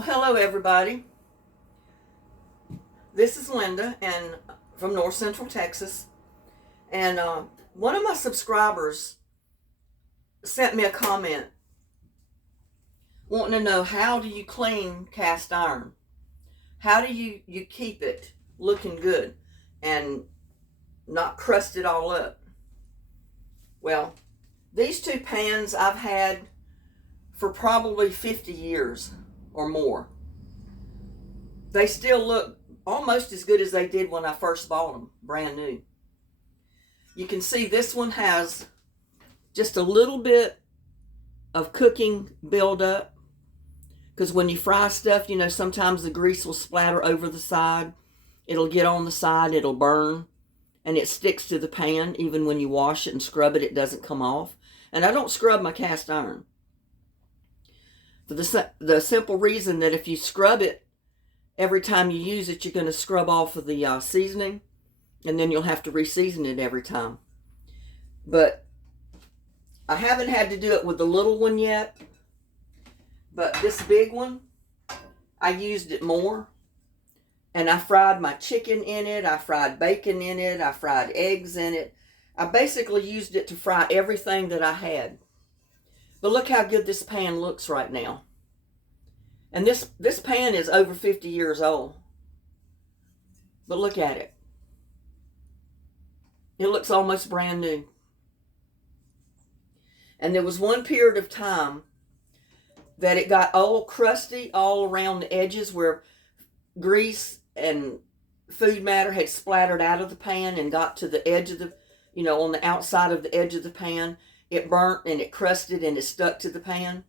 Well, hello everybody. This is Linda and from North Central Texas. And one of my subscribers sent me a comment wanting to know, how do you clean cast iron? How do you keep it looking good and not crust it all up? Well, these two pans I've had for probably 50 years or more. They still look almost as good as they did when I first bought them, brand new. You can see this one has just a little bit of cooking buildup, because when you fry stuff, sometimes the grease will splatter over the side. It'll get on the side, it'll burn, and it sticks to the pan. Even when you wash it and scrub it, it doesn't come off. And I don't scrub my cast iron for the simple reason that if you scrub it every time you use it, you're going to scrub off of the seasoning, and then you'll have to re-season it every time. But I haven't had to do it with the little one yet, but this big one, I used it more, and I fried my chicken in it, I fried bacon in it, I fried eggs in it. I basically used it to fry everything that I had. But look how good this pan looks right now. And this pan is over 50 years old. But look at it. It looks almost brand new. And there was one period of time that it got all crusty all around the edges where grease and food matter had splattered out of the pan and got to the edge of the, on the outside of the edge of the pan. It burnt and it crusted and it stuck to the pan.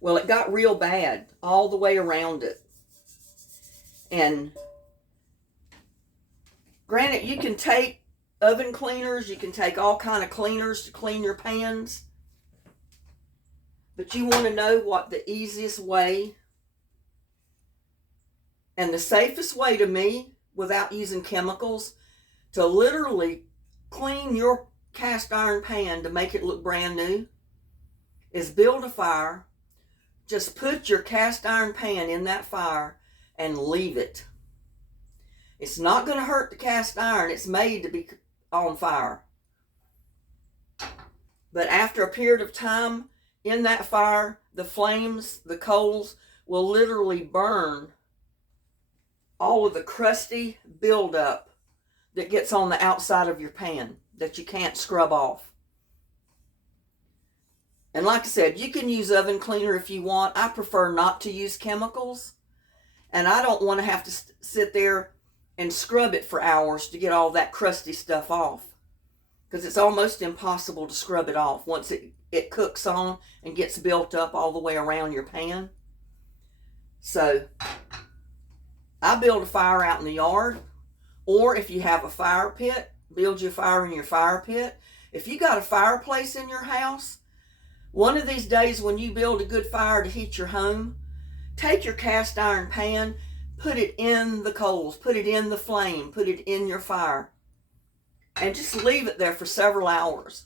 Well, it got real bad all the way around it. And granted, you can take oven cleaners, you can take all kind of cleaners to clean your pans. But you want to know what the easiest way and the safest way to me, without using chemicals, to literally clean your cast iron pan to make it look brand new, is build a fire. Just put your cast iron pan in that fire and leave it. It's not going to hurt the cast iron. It's made to be on fire. But after a period of time in that fire, the flames, the coals, will literally burn all of the crusty buildup that gets on the outside of your pan that you can't scrub off. And like I said, you can use oven cleaner if you want. I prefer not to use chemicals. And I don't want to have to sit there and scrub it for hours to get all that crusty stuff off. Because it's almost impossible to scrub it off once it cooks on and gets built up all the way around your pan. So I build a fire out in the yard. Or if you have a fire pit, build your fire in your fire pit. If you got a fireplace in your house, one of these days when you build a good fire to heat your home, take your cast iron pan, put it in the coals, put it in the flame, put it in your fire, and just leave it there for several hours.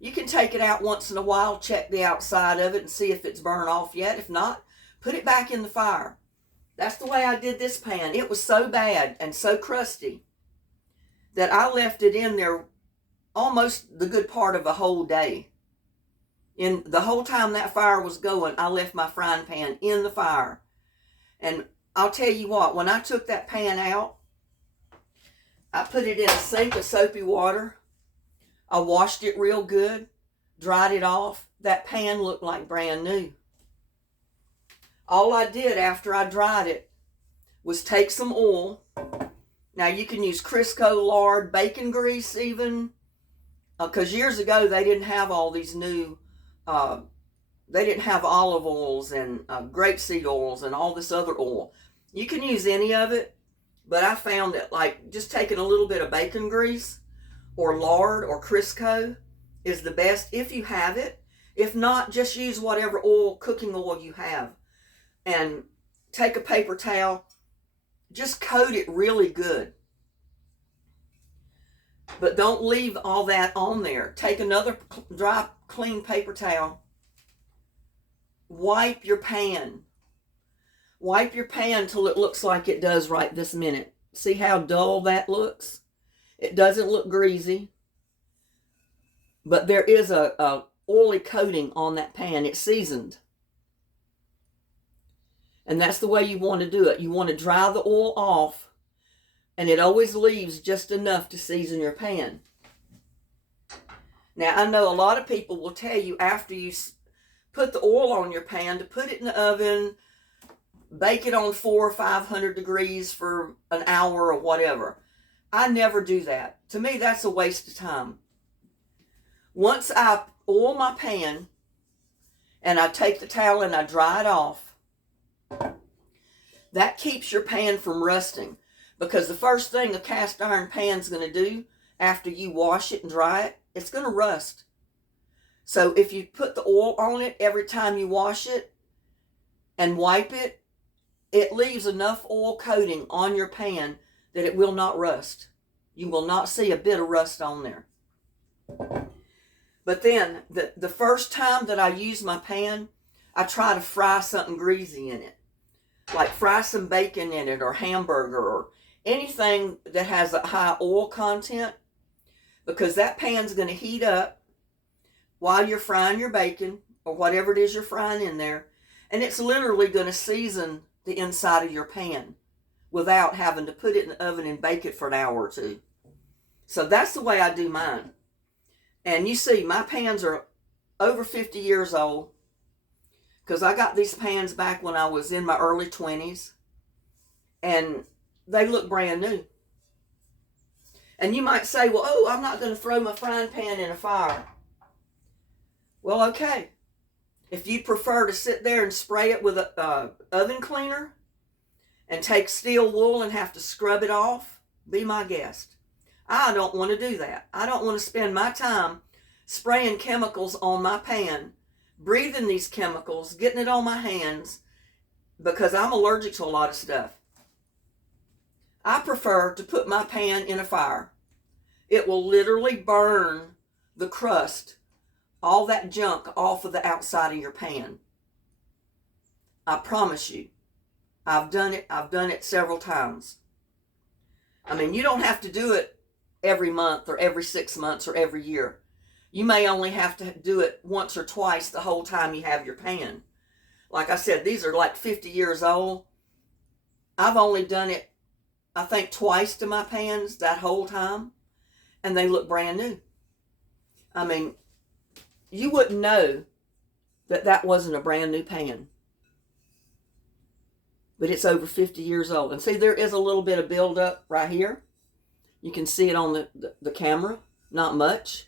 You can take it out once in a while, check the outside of it and see if it's burned off yet. If not, put it back in the fire. That's the way I did this pan. It was so bad and so crusty that I left it in there almost the good part of a whole day. In the whole time that fire was going, I left my frying pan in the fire. And I'll tell you what, when I took that pan out, I put it in a sink of soapy water. I washed it real good, dried it off. That pan looked like brand new. All I did after I dried it was take some oil. Now you can use Crisco lard, bacon grease even, because years ago they didn't have all these new they didn't have olive oils and grapeseed oils and all this other oil. You can use any of it, but I found that like just taking a little bit of bacon grease or lard or Crisco is the best if you have it. If not, just use whatever oil, cooking oil you have, and take a paper towel, just coat it really good. But don't leave all that on there. Take another dry, clean paper towel. Wipe your pan. Wipe your pan till it looks like it does right this minute. See how dull that looks? It doesn't look greasy, but there is a oily coating on that pan. It's seasoned. And that's the way you want to do it. You want to dry the oil off, and it always leaves just enough to season your pan. Now, I know a lot of people will tell you after you put the oil on your pan to put it in the oven, bake it on 400 or 500 degrees for an hour or whatever. I never do that. To me, that's a waste of time. Once I oil my pan and I take the towel and I dry it off, that keeps your pan from rusting. Because the first thing a cast iron pan's going to do after you wash it and dry it, it's going to rust. So if you put the oil on it every time you wash it and wipe it, it leaves enough oil coating on your pan that it will not rust. You will not see a bit of rust on there. But then, the first time that I use my pan, I try to fry something greasy in it. Like fry some bacon in it, or hamburger, or anything that has a high oil content. Because that pan's going to heat up while you're frying your bacon, or whatever it is you're frying in there. And it's literally going to season the inside of your pan without having to put it in the oven and bake it for an hour or two. So that's the way I do mine. And you see, my pans are over 50 years old, because I got these pans back when I was in my early 20s, and they look brand new. And you might say, well, oh, I'm not going to throw my frying pan in a fire. Well, okay. If you prefer to sit there and spray it with a oven cleaner and take steel wool and have to scrub it off, be my guest. I don't want to do that. I don't want to spend my time spraying chemicals on my pan, breathing these chemicals, getting it on my hands, because I'm allergic to a lot of stuff. I prefer to put my pan in a fire. It will literally burn the crust, all that junk off of the outside of your pan. I promise you. I've done it several times. I mean, you don't have to do it every month or every 6 months or every year. You may only have to do it once or twice the whole time you have your pan. Like I said, these are like 50 years old. I've only done it, I think, twice to my pans that whole time, and they look brand new. I mean, you wouldn't know that that wasn't a brand new pan. But it's over 50 years old. And see, there is a little bit of buildup right here. You can see it on the camera. Not much.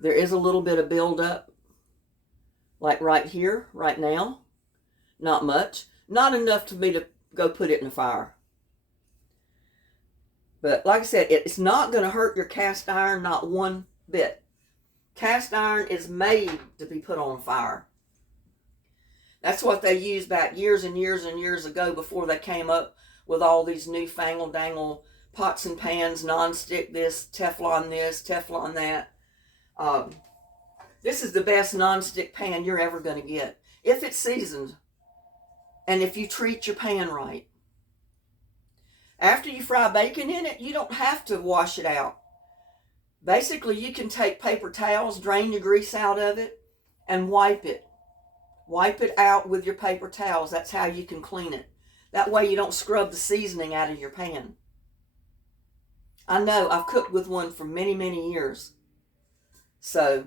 There is a little bit of buildup, like right here, right now. Not much. Not enough for me to go put it in the fire. But like I said, it's not going to hurt your cast iron, not one bit. Cast iron is made to be put on fire. That's what they used back years and years and years ago, before they came up with all these newfangled dangle pots and pans, non-stick this, Teflon that. This is the best non-stick pan you're ever going to get, if it's seasoned and if you treat your pan right. After you fry bacon in it, you don't have to wash it out. Basically, you can take paper towels, drain your grease out of it, and wipe it. Wipe it out with your paper towels. That's how you can clean it. That way you don't scrub the seasoning out of your pan. I know, I've cooked with one for many, many years. So,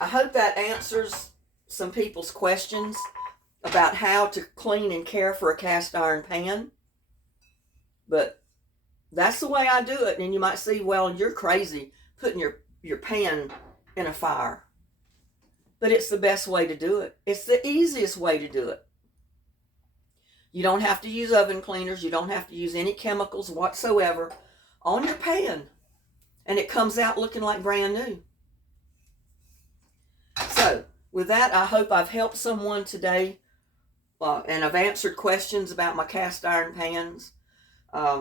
I hope that answers some people's questions about how to clean and care for a cast iron pan. But that's the way I do it. And you might say, well, you're crazy putting your pan in a fire. But it's the best way to do it. It's the easiest way to do it. You don't have to use oven cleaners. You don't have to use any chemicals whatsoever on your pan. And it comes out looking like brand new. So, with that, I hope I've helped someone today. And I've answered questions about my cast iron pans. I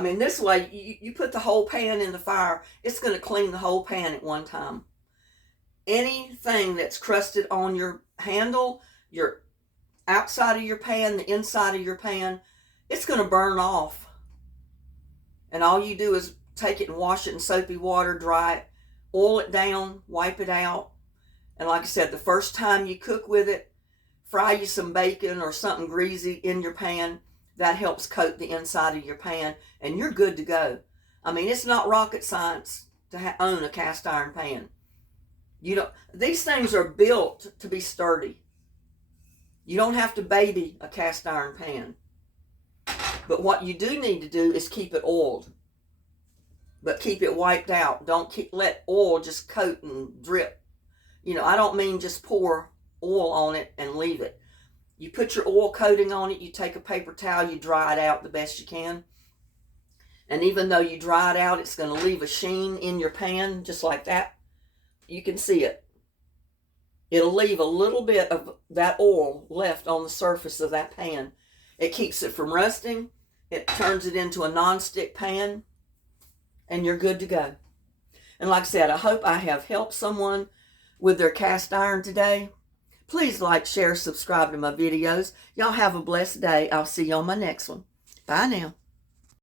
mean, this way, you put the whole pan in the fire, it's going to clean the whole pan at one time. anything that's crusted on your handle, your outside of your pan, the inside of your pan, it's going to burn off. And all you do is take it and wash it in soapy water, dry it, oil it down, wipe it out. And like I said, the first time you cook with it, fry you some bacon or something greasy in your pan. That helps coat the inside of your pan, and you're good to go. I mean, it's not rocket science to own a cast iron pan. These things are built to be sturdy. You don't have to baby a cast iron pan. But what you do need to do is keep it oiled. But keep it wiped out. Don't let oil just coat and drip. I don't mean just pour oil on it and leave it. You put your oil coating on it, you take a paper towel, you dry it out the best you can. And even though you dry it out, it's going to leave a sheen in your pan, just like that. You can see it. It'll leave a little bit of that oil left on the surface of that pan. It keeps it from rusting. It turns it into a non-stick pan. And you're good to go. And like I said, I hope I have helped someone with their cast iron today. Please like, share, subscribe to my videos. Y'all have a blessed day. I'll see you on my next one. Bye now.